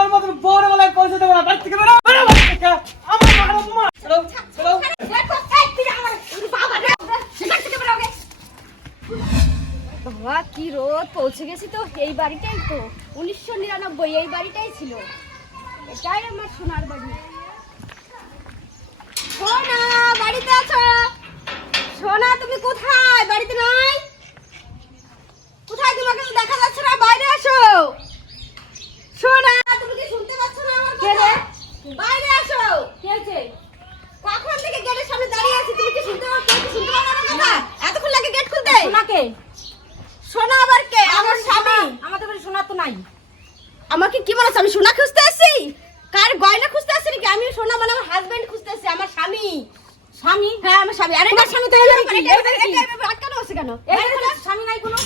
তোমার মতন বড় বলায় পয়সা দেবো না বাড়ি থেকে বেরো। বেরো বাড়ি থেকে। আমার মা আমার মা বেরো বেরো। বাবা, কি রোদ, পৌঁছে গেছি তো এই বাড়িটাই তো। উনিশশো নিরানব্বই, এই বাড়িটাই ছিল। এটাই আমার সোনার বাড়ি। সোনা, বাড়িতে আছো? সোনা, তুমি কোথায়? বাড়িতে নাই? কোথায় তোমাকে দেখা যাচ্ছে না? বাইরে আসো সোনা তুমি কি শুনতে পাচ্ছ না আমার কথা বাইরে আসো কে আছে কখন থেকে গেটের সামনে দাঁড়িয়ে আছি তুমি কি শুনতে পাচ্ছ তুমি কি শুনতে পাচ্ছ না কথা এতক্ষণ লাগে গেট খুলতে সোনাকে সোনা আবার কে আমার স্বামী আমাদের বাড়ি সোনা তো নাই আমাকে কি বলেছ? আমি সোনা খুঁজতে আসি কার গয়না খুঁজতে আসি নাকি? আমি সোনা মানে আমার হাজবেন্ড খুঁজতে আসি আমার স্বামী। স্বামী? হ্যাঁ আমার স্বামী। আরে তোমার স্বামী তো এই কি? এটা আটকানো আছে কেন? এই বাড়িতে স্বামী নাই কোনো?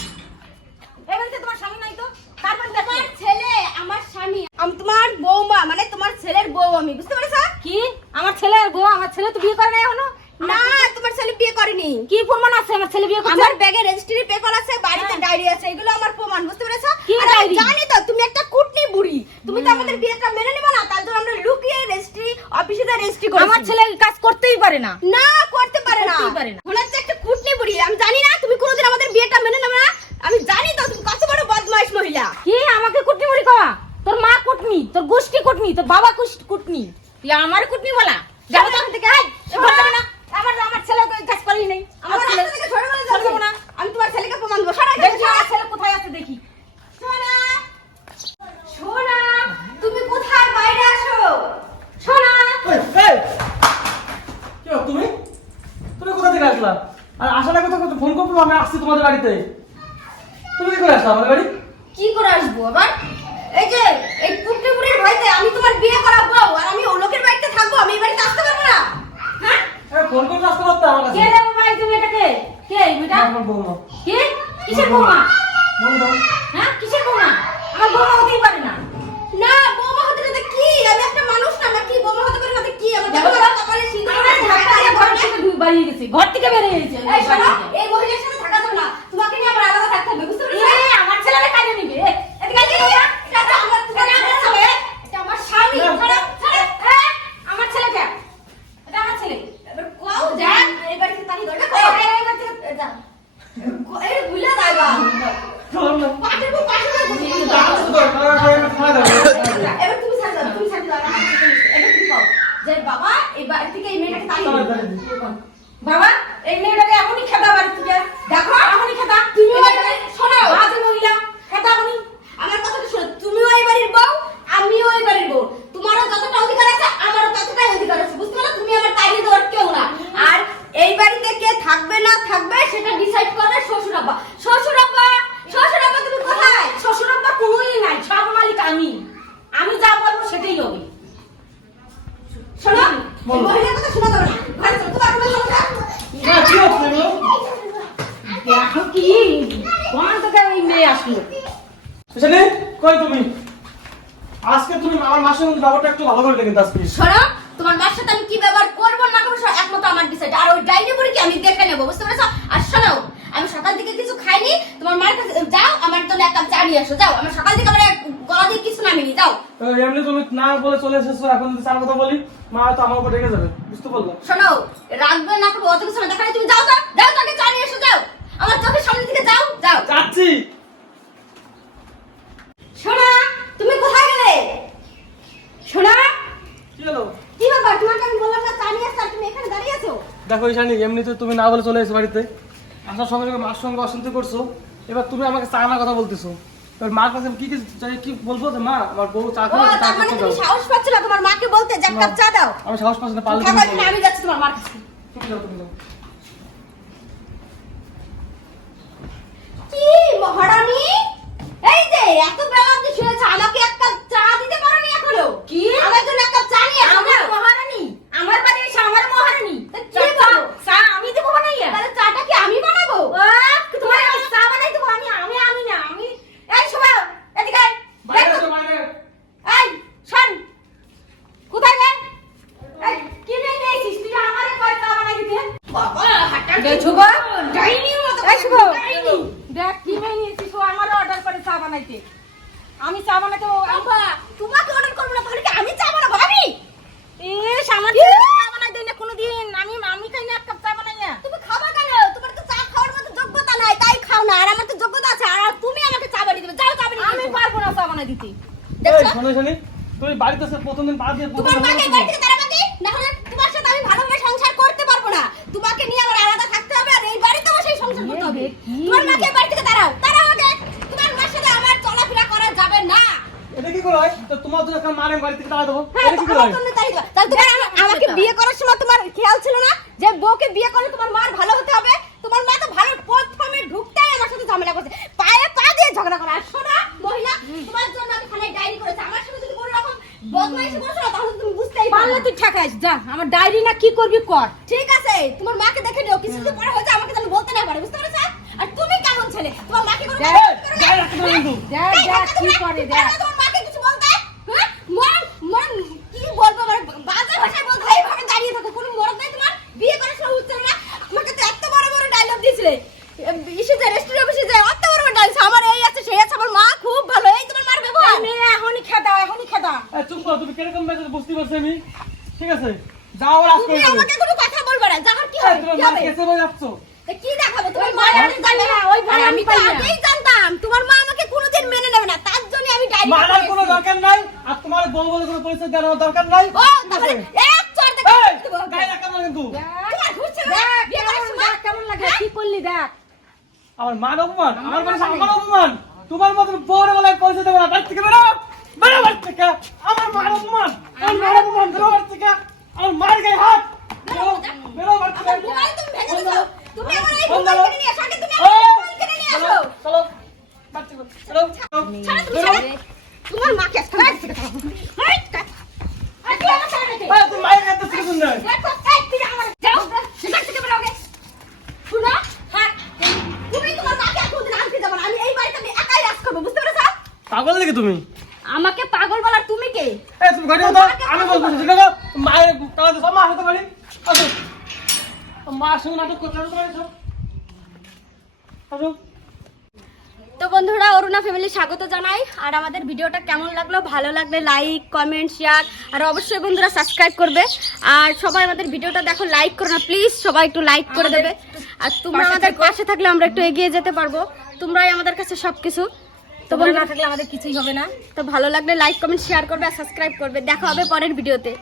এই বাড়িতে তোমার স্বামী নাই তো? আছে? তোমার ছেলে আমার স্বামী। আমি তোমার বৌমা মানে তোমার ছেলের বউ আমি বুঝতে পেরেছ? কি? আমার ছেলে আর বউ আমার ছেলে তো বিয়ে করে নাই এখনও? না তোমার ছেলে বিয়ে করেনি। কি প্রমাণ আছে? আমার ছেলে বিয়ে করছে আমার ব্যাগে রেজিস্ট্রি পেপার আছে বাড়িতে ডায়েরি আছে এগুলো আমার প্রমাণ বুঝতে পেরেছ হ্যাঁ। কি আর আমি ডায়েরি? জানি তো তুমি একটা কুটনি বুড়ি তুমি তো আমাদের বিয়েটা মেনে নেবে না তার জন্য আমরা লুকিয়ে রেজিস্ট্রি অফিসে রেজিস্ট্রি করি আমার ছেলে এই কাজ করতেই পারে না। না করতে পারে না। করতেই পারে না। হচ্ছে একটা কুটনি বুড়ি আমি জানি না তুমি কোনোদিন আমাদের বিয়েটা মেনে নেবে না আমি জানি তো তুমি কত বড় বদমাইশ মহিলা। কি আমাকে কুটনি মুড়ি খাওয়া তোর মা কুটনি তোর গোষ্ঠী কুটনি তোর বাবা কুটনি তুই আমার কুটনি বলা? যাব তো থেকে না। আমার আমার ছেলে কাজ করেই নেই। আমার ছেলে সরে সরে। আমি তোমার ছেলেকে প্রমাণ দেবো। আমার ছেলে কোথায় আছে দেখি সোনা সোনা তুমি কোথায় বাইরে আসো সোনা এই, এই! কি হলো, তুমি তুমি কোথা থেকে আসলা আর আসার আগে তো ফোন করব আমি আসছি তোমাদের বাড়িতে। তুমি কি করে আসলা আমাদের বাড়ি? কি করে আসব আবার? এই যে এই বুড়ির ভয়তে আমি তোমার বিয়ে করাবো আর আমি ও লোকের বাড়িতে থাকব আমি এই বাড়িতে আসতে পারব না। হ্যাঁ? ফোন করে আসতে পারতো আমার কাছে? কে রে এই তুমি এটাকে? কে এই মেয়েটা? আমার বৌমা। কে? কিসের বৌমা? মনে দাও হ্যাঁ কিসের বৌমা? আমার বৌমা হতেই পারে না। না বৌমা হতে হতে কি? আমি একটা মানুষ না আমার কি? বৌমা হতে পারে কি? আমার দেখো কপালে সিঁদুর দিয়ে ঘর থেকে ঢুকে বাড়িয়ে গেছে ঘর থেকে বেরিয়ে গেছে। এই শোনো এই মহিলার Baba. আসলো। এখানে কই তুমি? আজকে তুমি আমার মাসের মধ্যে ব্যাপারটা একটু ভালো করে দেখেন আজকে শোনো তোমার মার সাথে আমি কি ব্যবহার করব না করব সব একমত আমার ডিসাইড আর ওই ডাইনি বুড়ি কি আমি দেখে নেব বুঝতে পেরেছ? আর শোনো আমি সকাল থেকে কিছু খাইনি তোমার মার কাছে যাও আমার জন্য এক কাপ চা নিয়ে আসো যাও। আমার সকাল থেকে আমার গলা দিয়ে কিছু নামিনি যাও। এমনি তুমি না বলে চলে এসেছ এখন যদি চার কথা বলি মা হয়তো আমার উপর রেগে যাবে বুঝতে পারল শোনো রাখবে না করব অত কিছু না দেখা তুমি যাও যাও যাও তাকে চা নিয়ে এসো যাও। আমার চোখের সামনে দিকে যাও যাও যাচ্ছি শোনা তুমি কোথায় গেলে শোনা কি হলো কি ব্যাপার তোমাকে আমি বললাম না চা নিয়ে আসতে আর তুমি এখানে দাঁড়িয়ে আছো দেখো ঈশানি এমনিতে তুমি না বলে চলে এসো বাড়িতে। আসার সঙ্গে সঙ্গে মার সঙ্গে অশান্তি করছ। এবার তুমি আমাকে চা না কথা বলতেছো। এবার মার কাছে কি কি কি বলব? যে মা আমার বউ চা খাবে চা তার মানে তুমি সাহস পাচ্ছ না তোমার মাকে বলতে? যে এক কাপ চা দাও। আমি সাহস পাচ্ছি না পারলে। আমি যাচ্ছি তোমার মার কাছে। তুমি যাও, তুমি যাও। ডাইনির অর্ডার করে চা বানাইতে আমি চা বানাতে তোমাকে অর্ডার করব আমি চা বানাবো? ইস আমার চা বানাই না কোনোদিন। আমি আমি না চা বানাই না। তুমি খাবা কেন? তোমার তো চা খাওয়ার যোগ্যতা নাই তাই খাও না। আর আমার তো যোগ্যতা আছে আর তুমি আমাকে চা বানিয়ে দেবে। যাও চা আমি পারব না চা বানাই দিতে। বাড়িতে প্রথম দিন পা দিয়ে প্রথম দিন মাকে বাড়ি থেকে আগে। তোমার মার সাথে আমার চলাফেরা করা যাবে না। এটা কি করে তো তোমার জন্য একটা মারে বাড়ি থেকে তাড়া দেবো। এটা কি করে আমার জন্য তাই তো। তাহলে তোমার আমাকে বিয়ে করার সময় তোমার খেয়াল ছিল না? যে বউকে বিয়ে করলে তোমার মার ভালো হতে হবে? তোমার মা তো ভালো প্রথমে ঢুকতেই আমার সাথে ঝামেলা করছে। পায়ে পা দিয়ে ঝগড়া করে। আর শোনা মহিলা তোমার জন্য আমি খানে ডায়েরি করেছি। আমার সাথে যদি কোনো রকম বদমাইশি করছ না তাহলে তুমি বুঝতেই পারলে পারলে তুই ঠেকাইস যা। আমার ডায়েরি না কি করবি কর। ঠিক আছে তোমার মাকে দেখে নিও। কিছু পরে হয়েছে আমাকে যেন বলতে না পারে বুঝতে পেরেছ আর তুমি কেমন ছেলে তোমার মাকে কোনো দেখ, গালি করো না? গায়ে রাখতে পারো কিন্তু। দেখ, কি করে, দেখ। তোমার মাকে কিছু বলতে হ্যাঁ? মন মন কি বলব মানে বাজে ভাষায় বলতে হয় এইভাবে দাঁড়িয়ে থাকো। কোনো মরদ নাই তোমার? বিয়ে করার সময় উঠছে না। আমাকে তো এত বড় বড় ডায়লগ দিয়েছিলে। ইসে যে রেস্টুরেন্টে বসে যায় এত বড় বড় ডায়লগ আমার এই আছে সেই আছে। আমার মা খুব ভালো। এই তোমার মার ব্যবহার। নে এখনই খেদা এখনই খেদা চুপ করো তুমি কীরকম মেসেজ বুঝতে পারছি আমি? ঠিক আছে? যাও আর আজকে তুমি আমাকে কোনো কথা বলবে না। যাবার কি হবে? কি হবে? কেসে বলে যাচ্ছ? কি দেখাবে? তোমার মা আমি আমি জানি না। না, ওই ভয় আমি আমি পাই না। আগেই জানতাম। তোমার মা আমাকে কোনোদিন মেনে নেবে না তার জন্য আমি ডাইরি মারার কোনো দরকার নাই আর তোমার বউ বলে কোনো পরিচয় দেওয়ার দরকার নাই। ও তাহলে এক দেখে। গায়ে কিন্তু। কেমন লাগে কি করলি দেখ। আমার মান অপমান আমার মানে আমার অপমান তোমার মতন বউরে বলে পরিচয় দেবো না। থেকে বেরো বেরো বাড়ি থেকে। আমার মান অপমান আমার মান অপমান বেরো বাড়ি থেকে। আমার মার গায়ে হাত বেরো বেরো বাড়ি থেকে আমার মোবাইল তুমি ভেঙে দিছো। তুমি আমার এই বন্ধ মোবাইল করো। কিনে নিয়ে আসো। আগে তুমি আমার এই, মোবাইল কিনে নিয়ে চলো, আসো। চলো বাড়ি থেকে বেরো, চলো ছাড়ো তুমি, বেরো। ছাড়ো। তোমার মাকে আজকে বাড়ি থেকে তাড়াবো। এই, কা- আর তুই আমার সামনে থেকে। এই, তুমি মায়ের কাছে থেকে শুনলে দেখো, এই, তুই আমার- যাও, সেখান থেকে বেরো আগে। শুনো, হ্যাঁ, তুমি তোমার মাকে আর কোনোদিন আনতে যাবে না। আমি এই বাড়িতে আমি একাই রাজ করব, বুঝতে পেরেছ? পাগল নাকি তুমি? আমাকে পাগল বলার তুমি কে? এই তুমি ঘরে দাও। আমি বলব ঠিক আছে মায়ের তাহলে সব মা হতে পারি আসো। মার সঙ্গে নাটক করতে আসো আসো আসো। তো বন্ধুরা অরুণা ফ্যামিলি স্বাগত জানাই। আর আমাদের ভিডিওটা কেমন লাগল? ভালো লাগলে লাইক কমেন্ট শেয়ার আর অবশ্যই বন্ধুরা সাবস্ক্রাইব করবে। আর সবাই আমাদের ভিডিওটা দেখো লাইক করো না প্লিজ সবাই একটু লাইক করে দেবে। আর তোমরা আমাদের পাশে থাকলে আমরা একটু এগিয়ে যেতে পারব। তোমরাই আমাদের কাছে সবকিছু। তো বলে না থাকলে আমাদের কিছুই হবে না। তো ভালো লাগলে লাইক কমেন্ট শেয়ার করবে আর সাবস্ক্রাইব করবে। দেখা হবে পরের ভিডিওতে